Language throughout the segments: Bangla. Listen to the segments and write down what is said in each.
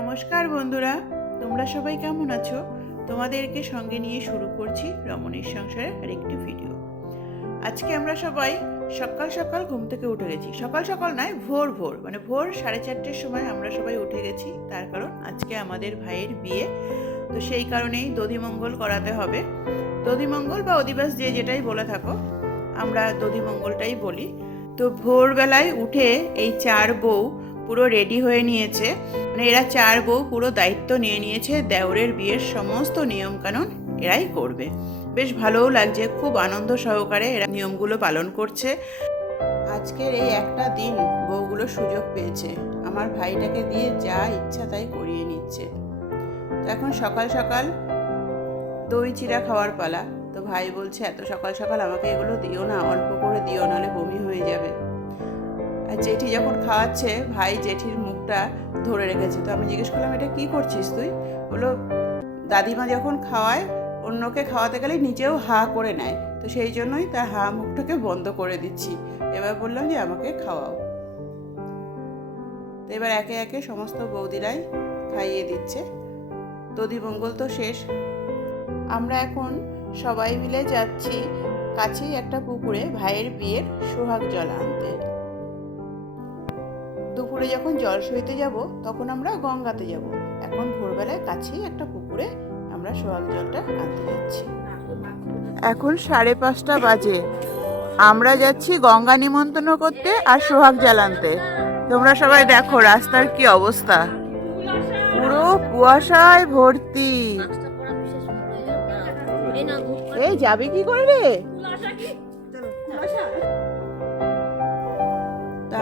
নমস্কার বন্ধুরা, তোমরা সবাই কেমন আছো? তোমাদেরকে সঙ্গে নিয়ে শুরু করছি রমণীর সংসারের আরেকটি ভিডিও আজকে আমরা সবাই সকাল সকাল ঘুম থেকে উঠে গেছি। সকাল সকাল নয়, ভোর ভোর। মানে ভোর সাড়ে চারটের সময় আমরা সবাই উঠে গেছি। তার কারণ আজকে আমাদের ভাইয়ের বিয়ে। তো সেই কারণেই দধিমঙ্গল করাতে হবে। দধিমঙ্গল বা অধিবাস যে যেটাই বলে থাকো, আমরা দধিমঙ্গলটাই বলি। তো ভোরবেলায় উঠে এই চার বউ পুরো রেডি হয়ে নিয়েছে। মানে এরা চার বউ পুরো দায়িত্ব নিয়ে নিয়েছে, দেওরের বিয়ের সমস্ত নিয়মকানুন এরাই করবে। বেশ ভালোও লাগছে, খুব আনন্দ সহকারে এরা নিয়মগুলো পালন করছে। আজকের এই একটা দিন বউগুলো সুযোগ পেয়েছে। আমার ভাইটাকে দিয়ে যা ইচ্ছা তাই করিয়ে নিচ্ছে। তো এখন সকাল সকাল দই চিরা খাওয়ার পালা। তো ভাই বলছে, এত সকাল সকাল আমাকে এগুলো দিও না, অল্প করে দিও, নাহলে বমি হয়ে যাবে। জেঠি যখন খাওয়াচ্ছে, ভাই জেঠির মুখটা ধরে রেখেছে। তো আমি জিজ্ঞেস করলাম, এটা কি করছিস তুই? বলল, দাদিমা যখন খাওয়ায়, অন্যকে খাওয়াতে গেলে নিজেও হা করে নেয়। তো সেই জন্যই তার হা মুখটাকে বন্ধ করে দিচ্ছি। এবার বললাম যে, আমাকে খাওয়াও। তো এবার একে একে সমস্ত বৌদিরাই খাইয়ে দিচ্ছে। দধিমঙ্গল তো শেষ। আমরা এখন সবাই মিলে যাচ্ছি কাছেই একটা পুকুরে ভাইয়ের বিয়ের সোহাগ জল আনতে। দুপুরে যখন জল সইতে যাব তখন আমরা গঙ্গাতে যাব। এখন ভোরবেলায় কাছেই একটা পুকুরে আমরা সোহাগ জলটা আনতে যাচ্ছি। এখন সাড়ে পাঁচটা বাজে। আমরা যাচ্ছি গঙ্গা নিমন্ত্রণ করতে আর সোহাগ জ্বালানতে তোমরা সবাই দেখো রাস্তার কি অবস্থা। পুরো কুয়াশায় ভর্তি। এই যাবি কি করে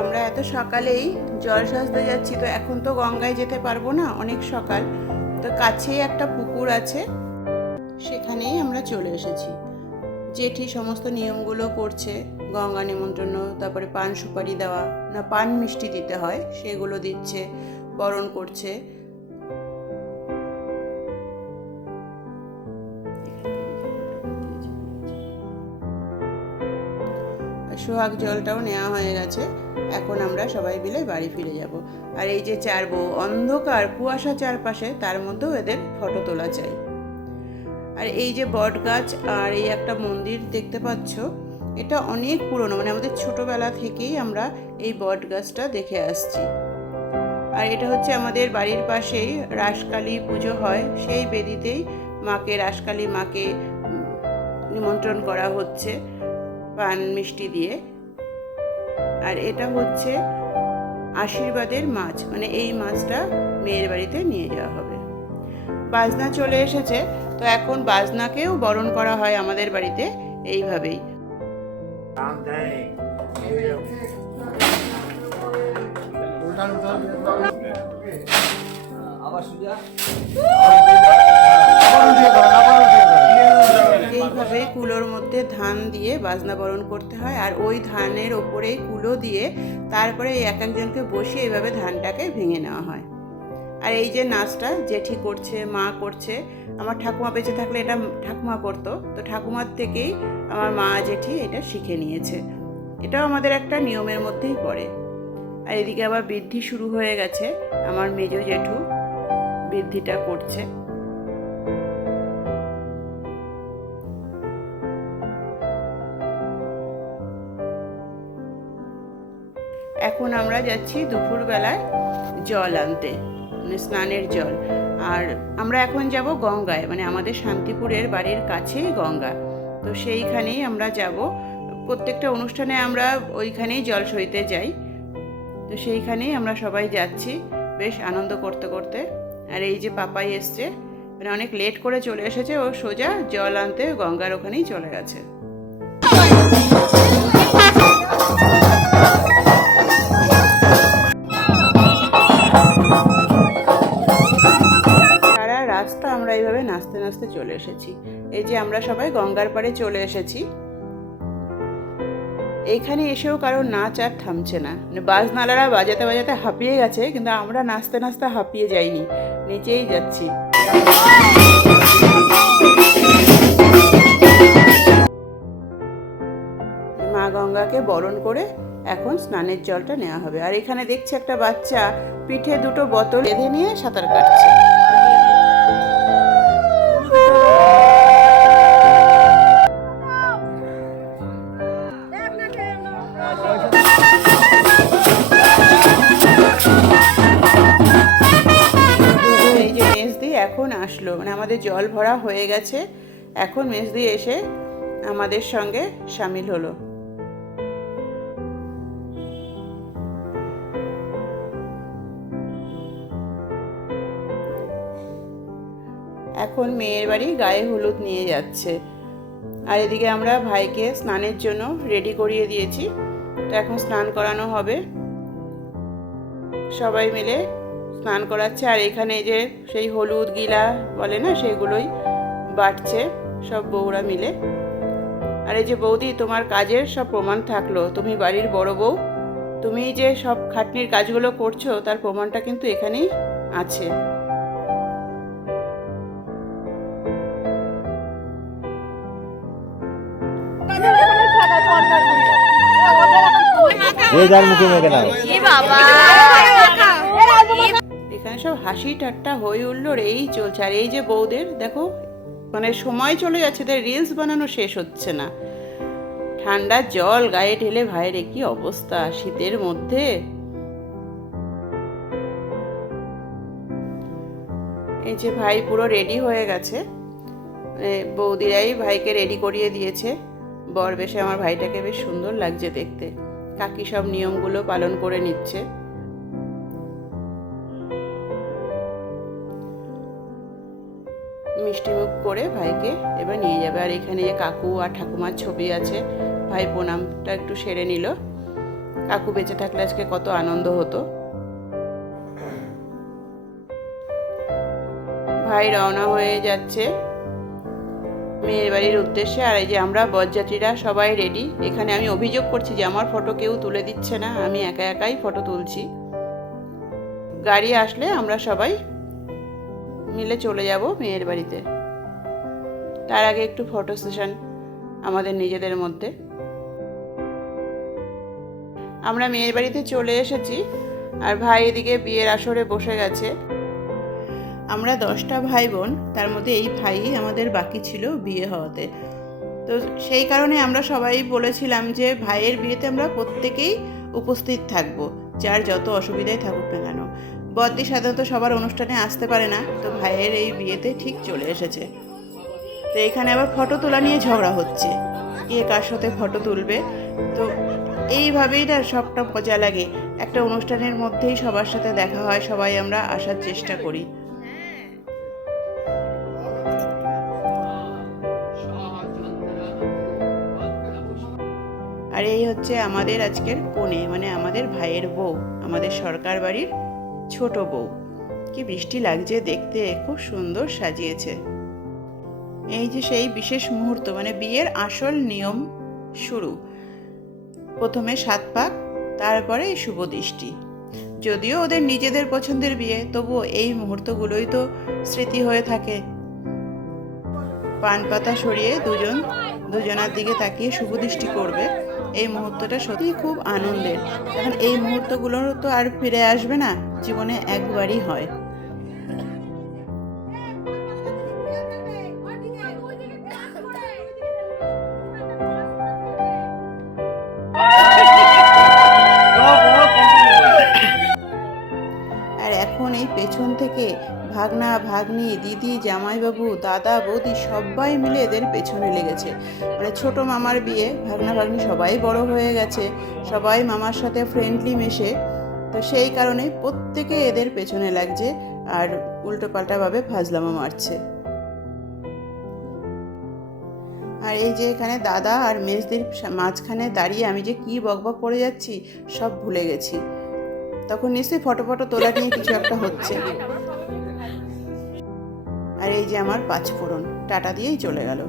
আমরা এত সকালেই জল সাজতে যাচ্ছি, তো এখন তো গঙ্গায় যেতে পারব না, অনেক সকাল। তো কাছেই একটা পুকুর আছে, সেখানেই আমরা চলে এসেছি। জেঠি সমস্ত নিয়মগুলো করছে, গঙ্গা নিমন্ত্রণ, তারপরে পান সুপারি দেওয়া, না পান মিষ্টি দিতে হয়, সেগুলো দিচ্ছে, বরণ করছে। সোহাগ জলটাও নেওয়া হয়ে গেছে। এখন আমরা সবাই মিলে বাড়ি ফিরে যাব। আর এই যে চার বউ, অন্ধকার, কুয়াশা চারপাশে, তার মধ্যেও এদের ফটো তোলা চাই। আর এই যে বট গাছ আর এই একটা মন্দির দেখতে পাচ্ছ, এটা অনেক পুরনো মানে আমাদের ছোটবেলা থেকেই আমরা এই বট গাছটা দেখে আসছি। আর এটা হচ্ছে আমাদের বাড়ির পাশেই রাসকালী পুজো হয়, সেই বেদিতেই মাকে, রাসকালী মাকে নিমন্ত্রণ করা হচ্ছে। পান মিষ্টি দিয়ে। আর এটা হচ্ছে আশীর্বাদের মাছ মানে এই মাছটা মেয়ের বাড়িতে নিয়ে যাওয়া হবে। বাজনা চলে এসেছে তো এখন বাজনাকেও বরণ করা হয় আমাদের বাড়িতে এইভাবেই। আবার সুজা। এইভাবে কুলোর মধ্যে ধান দিয়ে বাজনা বরণ করতে হয় আর ওই ধানের ওপরে কুলো দিয়ে তারপরে এক একজনকে বসিয়ে এইভাবে ধানটাকে ভেঙে নেওয়া হয়। আর এই যে নাচটা, জেঠি করছে, মা করছে, আমার ঠাকুমা বেঁচে থাকলে এটা ঠাকুমা করতো। তো ঠাকুমার থেকেই আমার মা জেঠি এটা শিখে নিয়েছে। এটাও আমাদের একটা নিয়মের মধ্যেই পড়ে। আর এদিকে আবার বৃদ্ধি শুরু হয়ে গেছে। আমার মেজ জেঠু বৃদ্ধিটা করছে। এখন আমরা যাচ্ছি দুপুরবেলায় জল আনতে মানে স্নানের জল। আর আমরা এখন যাব গঙ্গায় মানে আমাদের শান্তিপুরের বাড়ির কাছেই গঙ্গা। তো সেইখানেই আমরা যাব। প্রত্যেকটা অনুষ্ঠানে আমরা ওইখানেই জল সইতে যাই। তো সেইখানেই আমরা সবাই যাচ্ছি বেশ আনন্দ করতে করতে। আর এই যে পাপাই এসছে মানে অনেক লেট করে চলে এসেছে, ও সোজা জল আনতে গঙ্গার ওখানেই চলে গেছে। এসেছি। এই যে আমরা সবাই গঙ্গার পাড়ে চলে এসেছি। এখানে এসেও কারও নাচ আর থামছে না। মানে বাজনালারা বাজাতে বাজাতে হাঁপিয়ে গেছে, কিন্তু আমরা নাচতে নাচতে হাঁপিয়ে যাইনি। নিচেই যাচ্ছি। মা গঙ্গাকে বরণ করে এখন স্নানের জলটা নেওয়া হবে। আর এখানে দেখছি একটা বাচ্চা পিঠে দুটো বোতল বেঁধে নিয়ে সাঁতার কাটছে। আসলো। মানে আমাদের জল ভরা হয়ে গেছে। এখন মেজদি এসে আমাদের সঙ্গে সামিল হলো। এখন মেয়ের বাড়ি গায়ে হলুদ নিয়ে যাচ্ছে। আর এদিকে আমরা ভাইকে স্নানের জন্য রেডি করিয়ে দিয়েছি। তো এখন স্নান করানো হবে। সবাই মিলে স্নান করাচ্ছে আর এখানে যে সেই হলুদ গিলা বলে না সেগুলোই বাটছে সব বউরা মিলে। আর এই যে বৌদি তোমার কাজের সব প্রমাণ থাকল। তুমি বাড়ির বড় বউ তুমি যে সব খাটনির কাজগুলো করছ তার প্রমাণটা কিন্তু এখানেই আছে। যার মুখে নাও। এখানে সব হাসি ঠাট্টা হই হুল্লোড় এই চলছে। আর এই যে বউদের, দেখো মানে সময় চলে যাচ্ছে, তাই রিলস বানানো শেষ হচ্ছে না। ঠান্ডা জল গায়ে ঢেলে ভাইয়ের কি অবস্থা, শীতের মধ্যে। এই যে ভাই পুরো রেডি হয়ে গেছে। বৌদিরাই ভাইকে রেডি করিয়ে দিয়েছে। বর বেশে আমার ভাইটাকে বেশ সুন্দর লাগছে দেখতে। কাকি সব নিয়মগুলো পালন করে নিচ্ছে। মিষ্টিমুখ করে ভাইকে এবার নিয়ে যাবে। আর এখানে যে কাকু আর ঠাকুমার ছবি আছে, ভাই প্রণামটা একটু সেরে নিল। কাকু বেঁচে থাকলে আজকে কত আনন্দ হতো। ভাই রওনা হয়ে যাচ্ছে। মেয়ের বাড়ির উদ্দেশ্যে। আর এই যে আমরা বরযাত্রীরা সবাই রেডি এখানে আমি অভিযোগ করছি যে আমার ফটো কেউ তুলে দিচ্ছে না। আমি একা একাই ফটো তুলছি। গাড়ি আসলে আমরা সবাই মিলে চলে যাব মেয়ের বাড়িতে। তার আগে একটু ফটো সেশন আমাদের নিজেদের মধ্যে। আমরা মেয়ের বাড়িতে চলে এসেছি আর ভাই এদিকে বিয়ের আসরে বসে গেছে। আমরা দশটা ভাই বোন, তার মধ্যে এই ভাই আমাদের বাকি ছিল বিয়ে হওয়াতে। তো সেই কারণে আমরা সবাই বলেছিলাম যে ভাইয়ের বিয়েতে আমরা প্রত্যেকেই উপস্থিত থাকব, যার যত অসুবিধাই থাকুক না বদ্দি সাধারণত সবার অনুষ্ঠানে আসতে পারে না, তো ভাইয়ের এই বিয়েতে ঠিক চলে এসেছে। তো এখানে আবার ফটো তোলা নিয়ে ঝগড়া হচ্ছে। কে কার সাথে ফটো তুলবে? তো এইভাবেই না সবটা মজা লাগে। একটা অনুষ্ঠানের মধ্যেই সবার সাথে দেখা হয়, সবাই আমরা আসার চেষ্টা করি। আর এই হচ্ছে আমাদের আজকের কোণে মানে আমাদের ভাইয়ের বউ, আমাদের সরকার বাড়ির ছোট বউ। কি বৃষ্টি লাগছে দেখতে, খুব সুন্দর সাজিয়েছে। এই যে সেই বিশেষ মুহূর্ত মানে বিয়ের আসল নিয়ম শুরু। প্রথমে সাত পাক, তারপরে শুভ দৃষ্টি। যদিও ওদের নিজেদের পছন্দের বিয়ে, তবুও এই মুহূর্তগুলোই তো স্মৃতি হয়ে থাকে। পান পাতা সরিয়ে দুজন, দুজনার দিকে তাকিয়ে শুভ দৃষ্টি করবে। এই মুহূর্তটা সত্যিই খুব আনন্দের। এখন এই মুহূর্তগুলোর তো আর ফিরে আসবে না, জীবনে একবারই হয়। দিদি, জামাইবাবু, দাদা, বৌদি সবাই মিলে এদের পেছনে লেগেছে। মানে ছোট মামার বিয়ে, ভাগনা ভাগ্নি সবাই বড় হয়ে গেছে, সবাই মামার সাথে ফ্রেন্ডলি মেশে। তো সেই কারণে প্রত্যেকে এদের পেছনে লাগছে আর উল্টো পাল্টাভাবে ফাজলামো মারছে। আর এই যে এখানে দাদা আর মেজদির মাঝখানে দাঁড়িয়ে আমি যে কি বকবক করে যাচ্ছি, সব ভুলে গেছি। তখন নিশ্চয়ই ফটো ফটো তোলা নিয়ে কিছু একটা হচ্ছে। আর এই যে আমার পাঁচফোড়ন টাটা দিয়েই চলে গেল।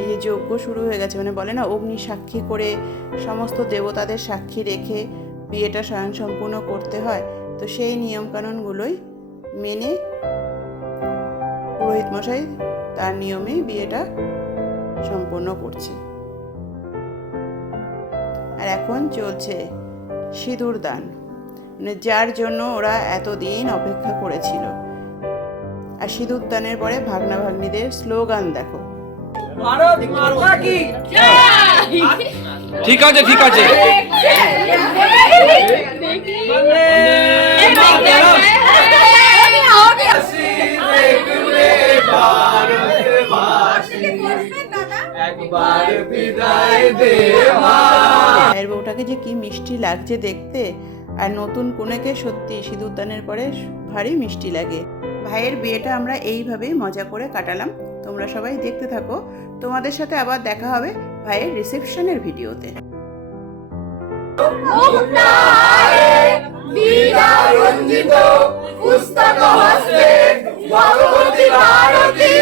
এই যে যজ্ঞ শুরু হয়ে গেছে মানে বলে না, অগ্নি সাক্ষী করে সমস্ত দেবতাদের সাক্ষী রেখে বিয়েটা স্বয়ংসম্পূর্ণ করতে হয়, তো সেই নিয়মকানুনগুলোই মেনে পুরোহিত মশাই তার নিয়মেই বিয়েটা সম্পন্ন করছে। আর এখন চলছে সিঁদুর দান। মানে যার জন্য ওরা এতদিন অপেক্ষা করেছিল। আর সিঁদুর দানের পরে ভাগনা ভাগ্নিদের স্লোগান দেখো। ঠিক আছে ঠিক আছে। ভাইয়ের যে কি মিষ্টি লাগছে দেখতে আর নতুন কনেকে সত্যি সিঁদুরদানের পরে ভারী মিষ্টি লাগে। ভাইয়ের বিয়েটা আমরা এইভাবেই মজা করে কাটালাম। তোমরা সবাই দেখতে থাকো। তোমাদের সাথে আবার দেখা হবে ভাইয়ের রিসেপশনের ভিডিওতে। ভারতী।